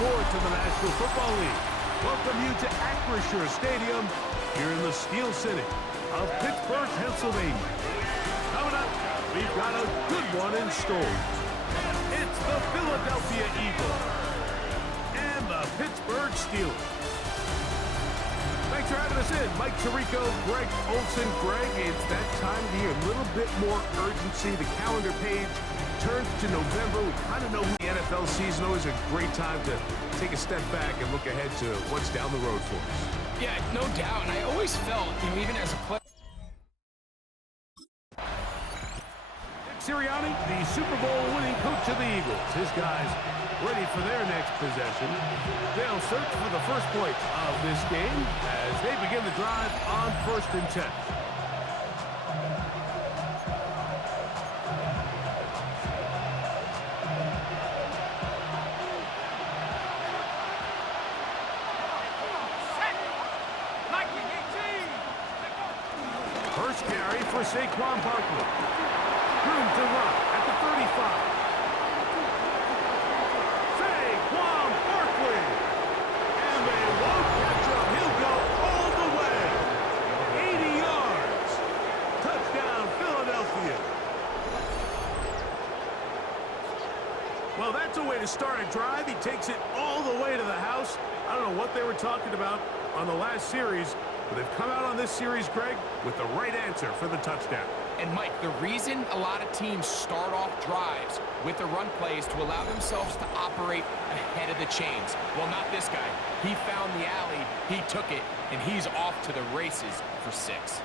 sports in the National Football League. Welcome you to Acrisure Stadium here in the Steel City of Pittsburgh, Pennsylvania. Coming up, we've got a good one in store. It's the Philadelphia Eagles and the Pittsburgh Steelers. Thanks for having us in. Mike Tirico, Greg Olson. Greg, it's that time of year. A little bit more urgency. The calendar page turns to November. We kind of know who the NFL season. Always a great time to take a step back and look ahead to what's down the road for us. Yeah, no doubt. And I always felt, even as a player. Sirianni, the Super Bowl winning coach of the Eagles. His guys ready for their next possession. They'll search for the first point of this game as they begin the drive on 1st and 10. First carry for Saquon Barkley. Room to run at the 35. Saquon Barkley. And they won't catch him. He'll go all the way. 80 yards. Touchdown, Philadelphia. Well, that's a way to start a drive. He takes it all the way to the house. I don't know what they were talking about on the last series, but they've come out on this series, Greg, with the right answer for the touchdown. And, Mike, the reason a lot of teams start off drives with the run play is to allow themselves to operate ahead of the chains. Well, not this guy. He found the alley, he took it, and he's off to the races for 6.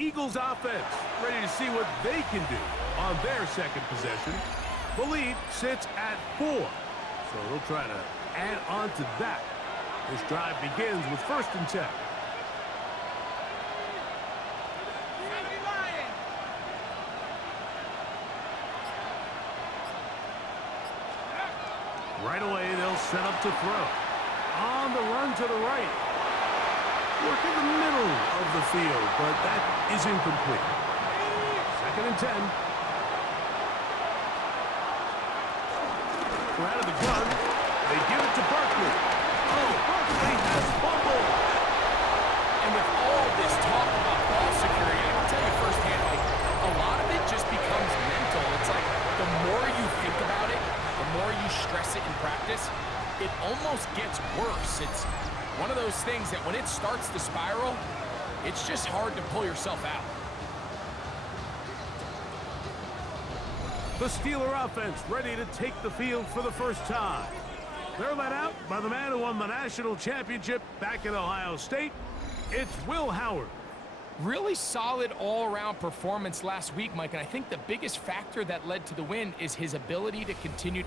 Eagles offense ready to see what they can do on their second possession. The lead sits at 4, so they'll try to add on to that. This drive begins with 1st and 10. Right away, they'll set up to throw. On the run to the right. Work in the middle of the field, but that is incomplete. 2nd and 10. Out of the gun, they give it to Barkley. Oh, Barkley has fumbled. And with all this talk about ball security, I can tell you firsthand, like, a lot of it just becomes mental. It's like the more you think about it, the more you stress it in practice, it almost gets worse. It's one of those things that when it starts to spiral, it's just hard to pull yourself out. The Steeler offense ready to take the field for the first time. They're led out by the man who won the national championship back at Ohio State. It's Will Howard. Really solid all-around performance last week, Mike, and I think the biggest factor that led to the win is his ability to continue.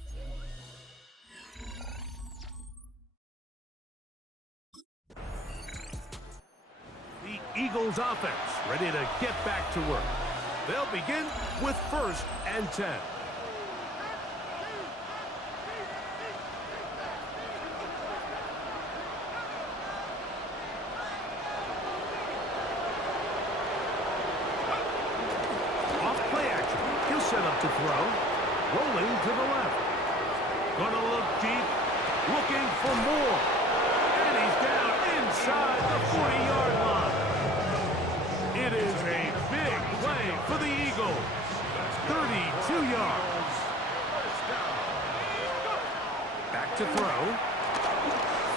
Eagles offense ready to get back to work. They'll begin with 1st and 10. Off play action. He'll set up to throw. Rolling to the left. Gonna look deep. Looking for more. And he's down inside the 40-yard line. It is a big play for the Eagles. 32 yards. Back to throw.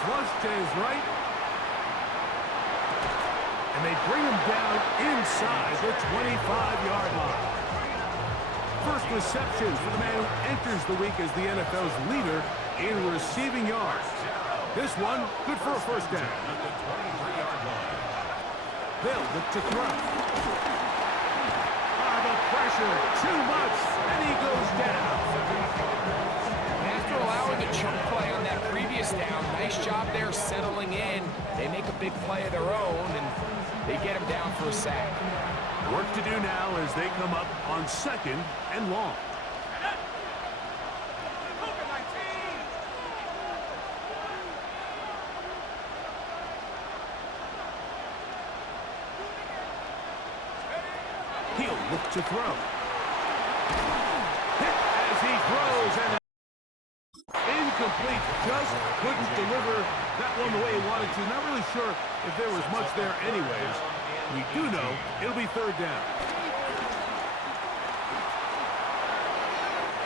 Flush to his right. And they bring him down inside the 25-yard line. First reception for the man who enters the week as the NFL's leader in receiving yards. This one, good for a first down. They'll look to throw. The pressure, too much, and he goes down. After allowing a chunk play on that previous down, nice job there settling in. They make a big play of their own, and they get him down for a sack. Work to do now as they come up on 2nd and long. look to throw. Hit as he throws, and incomplete. Just couldn't deliver that one the way he wanted to. Not really sure if there was much there anyways. We do know it'll be third down.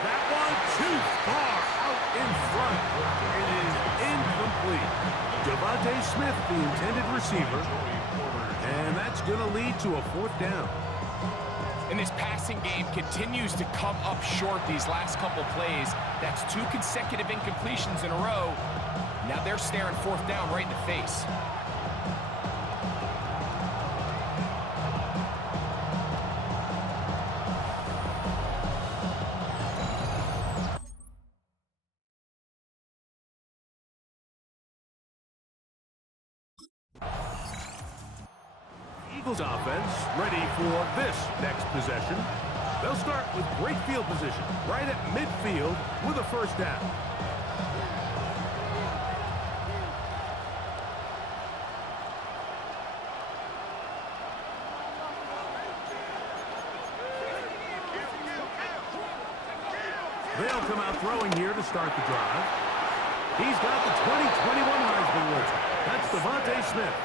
That one too far out in front. It is incomplete. Devontae Smith, the intended receiver. And that's going to lead to a fourth down. And this passing game continues to come up short these last couple plays. That's 2 consecutive incompletions in a row. Now they're staring fourth down right in the face. Eagles offense ready for this next possession. They'll start with great field position right at midfield with a first down. They'll come out throwing here to start the drive. He's got the 2021 Heisman winner. That's Devontae Smith.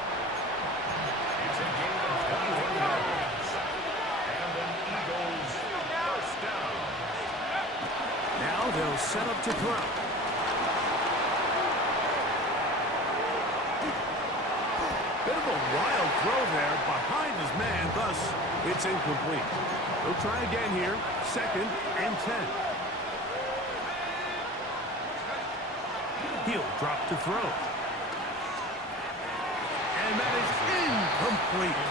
Now they'll set up to throw. Bit of a wild throw there behind his man, thus it's incomplete. They'll try again here, 2nd and 10. He'll drop to throw. And that is incomplete.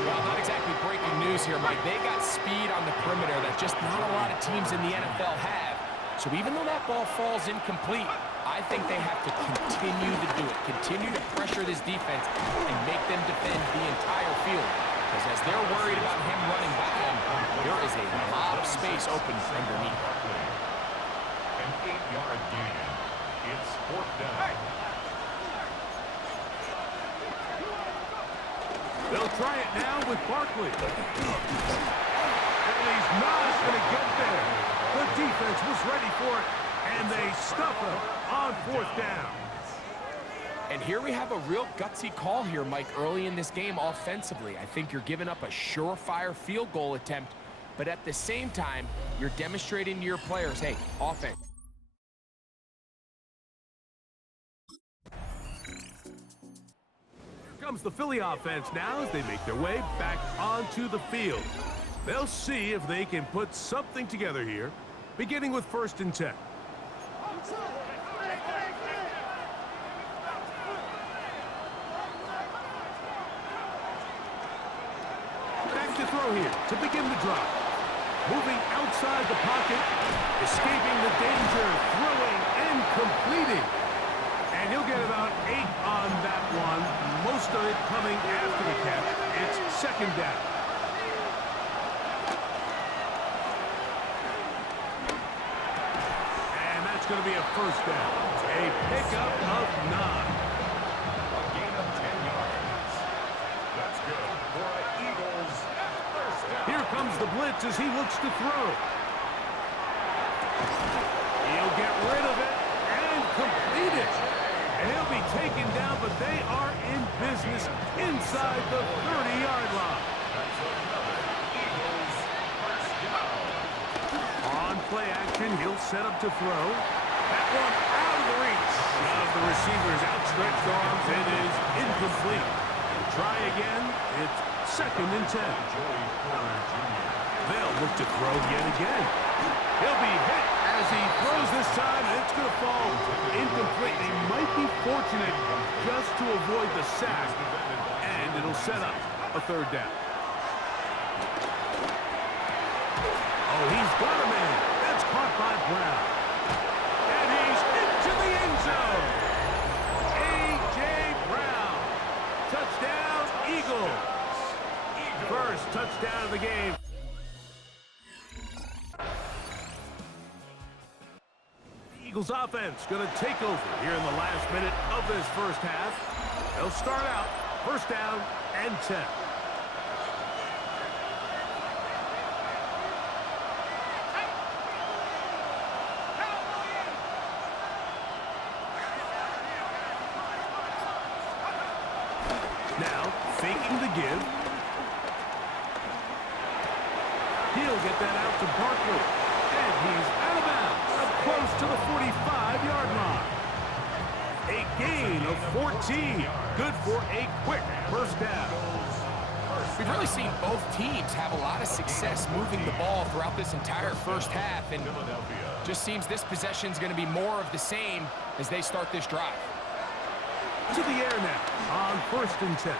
Well, not exactly breaking news here, Mike. They got speed on the perimeter that just not a lot of teams in the NFL have. So even though that ball falls incomplete, I think they have to continue to do it. Continue to pressure this defense and make them defend the entire field. Because as they're worried about him running by them, there is a lot of space open underneath. An 8-yard gain. It's fourth down. They'll try it now with Barkley. And he's not going to get there. The defense was ready for it, and they stuff him on fourth down. And here we have a real gutsy call here, Mike, early in this game offensively. I think you're giving up a surefire field goal attempt, but at the same time, you're demonstrating to your players, hey, offense. Comes the Philly offense now as they make their way back onto the field. They'll see if they can put something together here, beginning with 1st and 10. Back to throw here to begin the drive. Moving outside the pocket, escaping the danger, throwing and completing. And he'll get about 8 on that one. Most of it coming after the catch. It's 2nd down. And that's going to be a first down. A pickup of 9. A gain of 10 yards. That's good for an Eagles first down. Here comes the blitz as he looks to throw. He'll get rid of it and complete it. And he'll be taken down, but they are in business inside the 30-yard line. That's another Eagles first down. On play action, he'll set up to throw. That one out of the reach of the receiver's outstretched arms. It is incomplete. He'll try again. It's 2nd and 10. They'll look to throw yet again. He'll be hit as he throws this time, and it's going to fall incomplete. They might be fortunate just to avoid the sack, and it'll set up a 3rd down. Oh, he's got a man. That's caught by Brown. And he's into the end zone. AJ Brown. Touchdown, Eagles. First touchdown of the game. Eagles offense going to take over here in the last minute of this first half. They'll start out 1st down and 10. faking the give. He'll get that out to Barkley. And he's out of bounds, up close to the 45-yard line. A gain of 14. Good for a quick first down. We've really seen both teams have a lot of success moving the ball throughout this entire first half, and just seems this possession is going to be more of the same as they start this drive. To the air now on 1st and 10.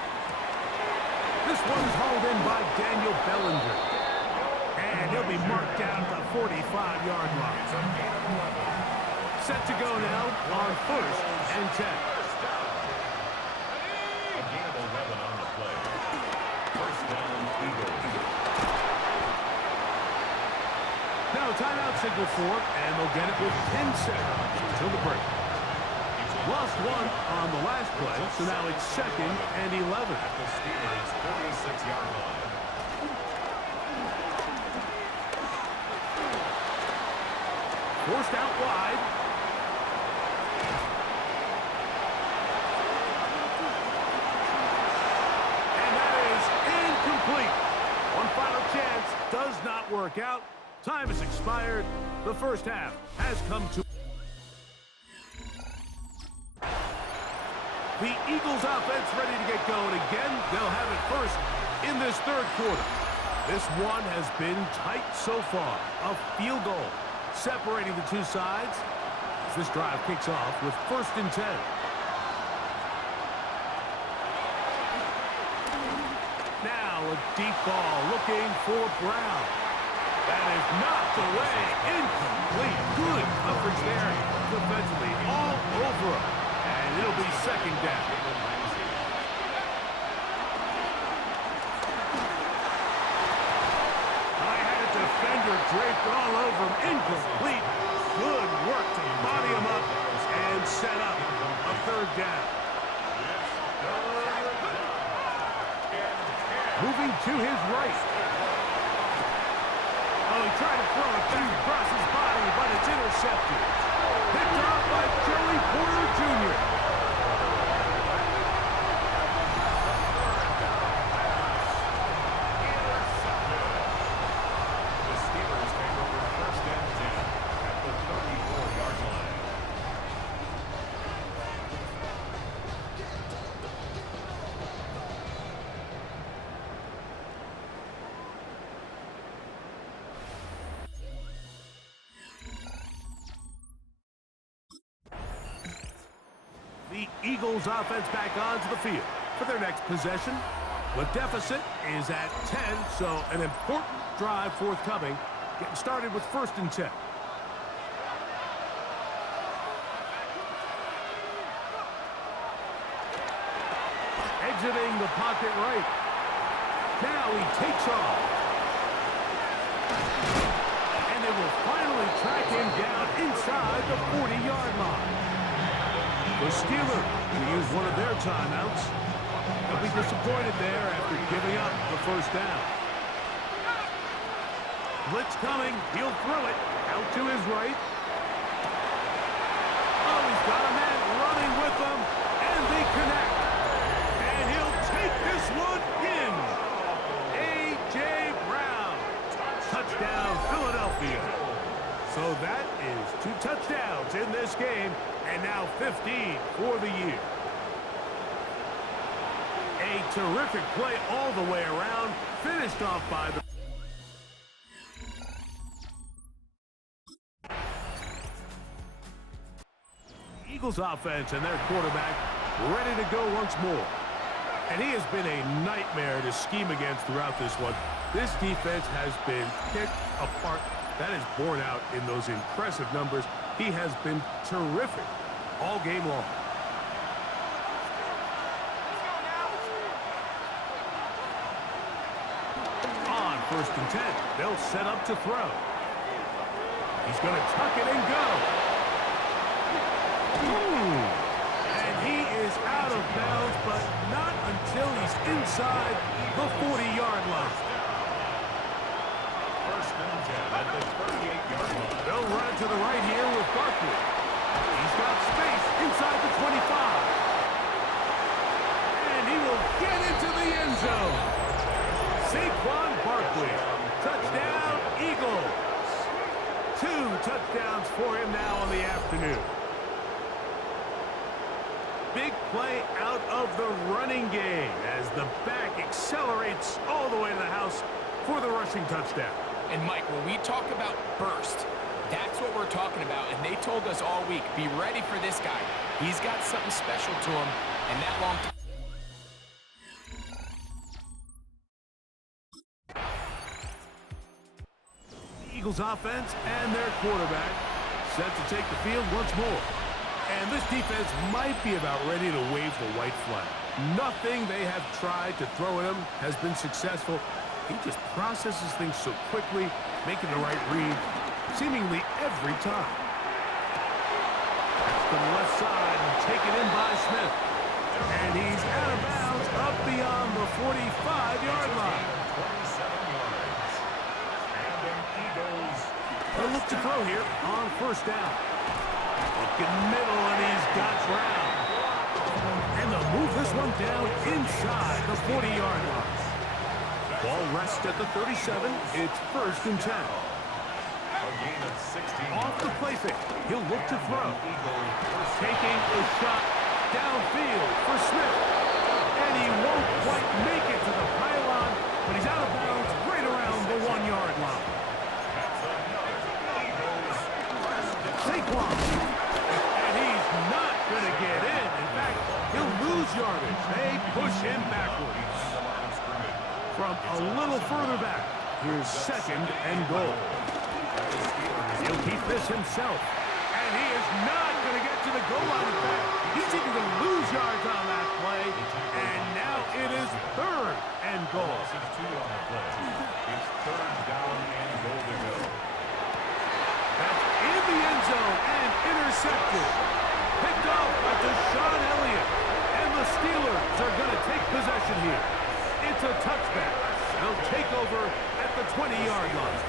This one's hauled in by Daniel Bellinger. And he'll be marked down at the 45-yard line. Set to go now on 1st and 10. A gain of 11 on the play. First down, Eagles. Now timeout signal for, and they'll get it with 10 seconds until the break. Lost one on the last play, so now it's 2nd and 11. At the Steelers' 46-yard line. Forced out wide. And that is incomplete. One final chance does not work out. Time has expired. The first half has come to... The Eagles offense ready to get going again. They'll have it first in this third quarter. This one has been tight so far. A field goal separating the two sides as this drive kicks off with 1st and 10. Now a deep ball looking for Brown. That is knocked away. Incomplete. Good coverage there. Defensively all over him. And it'll be 2nd down. Defender draped all over him. Incomplete. Good work to body him up and set up a 3rd down. Moving to his right. Oh, he tried to throw it back across his body, but it's intercepted. Picked off by Joey Porter Jr. The Eagles offense back onto the field for their next possession. The deficit is at 10, so an important drive forthcoming. Getting started with 1st and 10. Exiting the pocket right. Now he takes off. And they will finally track him down inside the 40-yard line. The Steelers will use one of their timeouts. They'll be disappointed there after giving up the first down. Blitz coming. He'll throw it out to his right. Oh, he's got a man running with him, and they connect. And he'll take this one in. AJ Brown. Touchdown, Philadelphia. So that is 2 touchdowns in this game, and now 15 for the year. A terrific play all the way around, finished off by the... Eagles offense and their quarterback ready to go once more. And he has been a nightmare to scheme against throughout this one. This defense has been picked apart. That is borne out in those impressive numbers. He has been terrific all game long. On 1st and 10, they'll set up to throw. He's going to tuck it and go. And he is out of bounds, but not until he's inside the 40-yard line. 1st and 10 at the 38-yard line. They'll run to the right here with Barkley. He's got space inside the 25. And he will get into the for him now on the afternoon. Big play out of the running game as the back accelerates all the way to the house for the rushing touchdown. And Mike, when we talk about burst, that's what we're talking about. And they told us all week, be ready for this guy. He's got something special to him, and that long time. Eagles offense and their quarterback set to take the field once more. And this defense might be about ready to wave the white flag. Nothing they have tried to throw at him has been successful. He just processes things so quickly, making the right read, seemingly every time. That's to the left side and taken in by Smith. And he's out of bounds up beyond the 45-yard line. 27 yards. And an Eagles. They'll look to throw here on first down. Looking middle, and he's got Brown. And they'll move this one down inside the 40-yard line. Ball rests at the 37. It's 1st and 10. A gain of 16. Off the play fake. He'll look to throw. Taking a shot downfield for Smith. And he won't quite make it to the pylon, but he's out of bounds right around the 1-yard line. Saquon. And he's not going to get in. In fact, he'll lose yardage. They push him backwards. From a little further back, here's 2nd and goal. He'll keep this himself. And he is not going to get to the goal line. In fact, he's even going to lose yards on that play. And now it is 3rd and goal. It's 3rd down and goal to go. That's in the end zone and intercepted. Picked off by Deshaun Elliott. And the Steelers are going to take possession here. It's a touchback. They'll take over at the 20-yard line.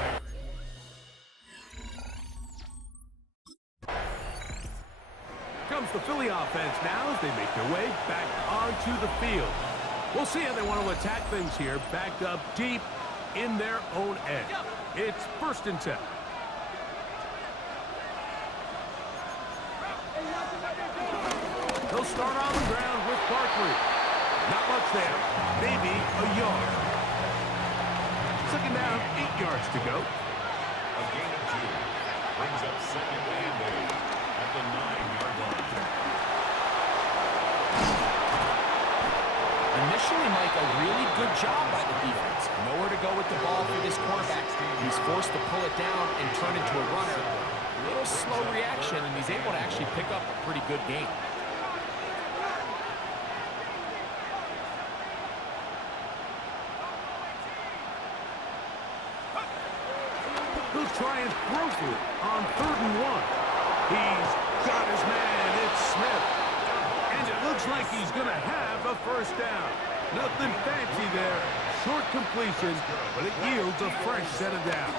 Comes the Philly offense now as they make their way back onto the field. We'll see how they want to attack things here, backed up deep in their own end. It's 1st and 10. They'll start on the ground with Barkley. Not much there, maybe a yard. 2nd down, 8 yards to go. A gain of 2. Brings up 2nd and 8 at the 9-yard line. Initially, Mike, a really good job by the defense. Nowhere to go with the ball for this quarterback. He's forced to pull it down and turn into a runner. A little slow reaction, and he's able to actually pick up a pretty good game. He'll try and throw through on 3rd and 1. He's got his man. It's Smith. And it looks like he's going to have a 1st down. Nothing fancy there. Short completion, but it yields a fresh set of downs.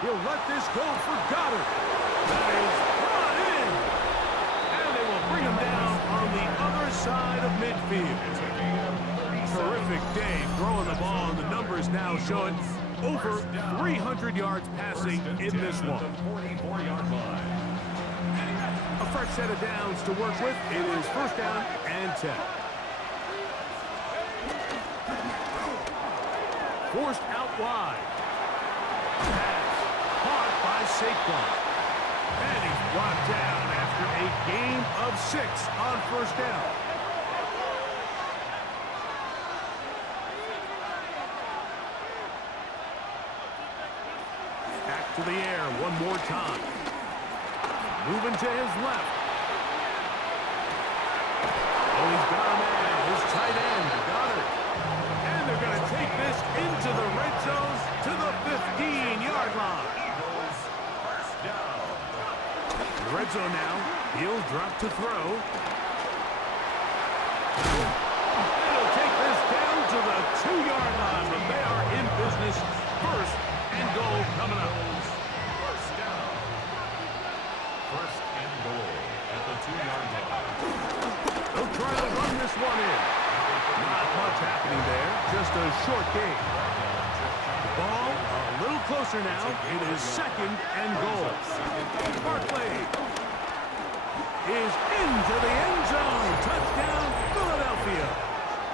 He'll let this go for Goddard. That is brought in. And they will bring him down on the other side of midfield. Terrific day throwing the ball, and the numbers now showing over 300 yards passing in this one. A fresh set of downs to work with. It is 1st down and 10. Forced out wide. Pass caught by Saquon. And he's brought down after a gain of 6 on 1st down. To the air one more time. Moving to his left. Oh, he's got a man. His tight end, Goddard. And they're going to take this into the red zone to the 15-yard line. In the red zone now. He'll drop to throw. He'll take this down to the 2-yard line, but they are in business. 1st and goal coming up. First and goal at the 2-yard line. They'll try to run this one in. Not much happening there. Just a short game. The ball a little closer now. It is 2nd and goal. Barkley is into the end zone. Touchdown, Philadelphia.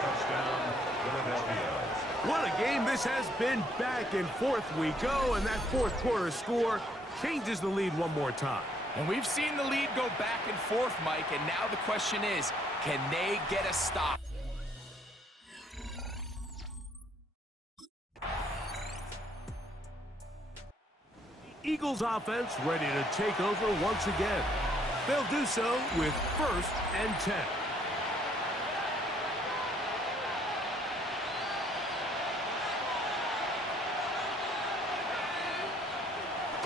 Touchdown, Philadelphia. What a game this has been. Back and forth we go, and that fourth quarter score changes the lead one more time. And we've seen the lead go back and forth, Mike, and now the question is, can they get a stop? Eagles offense ready to take over once again. They'll do so with 1st and 10.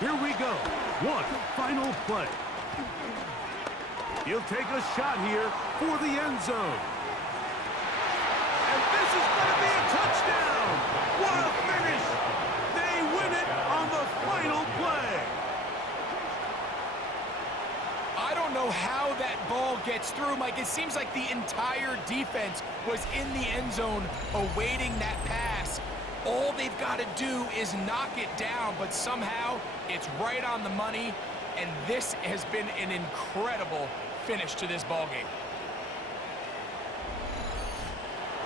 Here we go. One final play. He'll take a shot here for the end zone. And this is going to be a touchdown. What a finish. They win it on the final play. I don't know how that ball gets through, Mike. It seems like the entire defense was in the end zone awaiting that pass. All they've got to do is knock it down, but somehow it's right on the money, and this has been an incredible finish to this ballgame.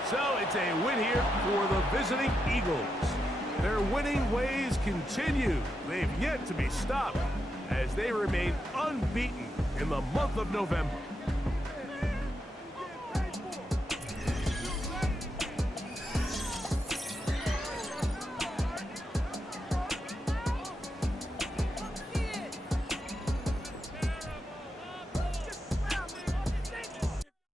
So it's a win here for the visiting Eagles. Their winning ways continue. They've yet to be stopped as they remain unbeaten in the month of November.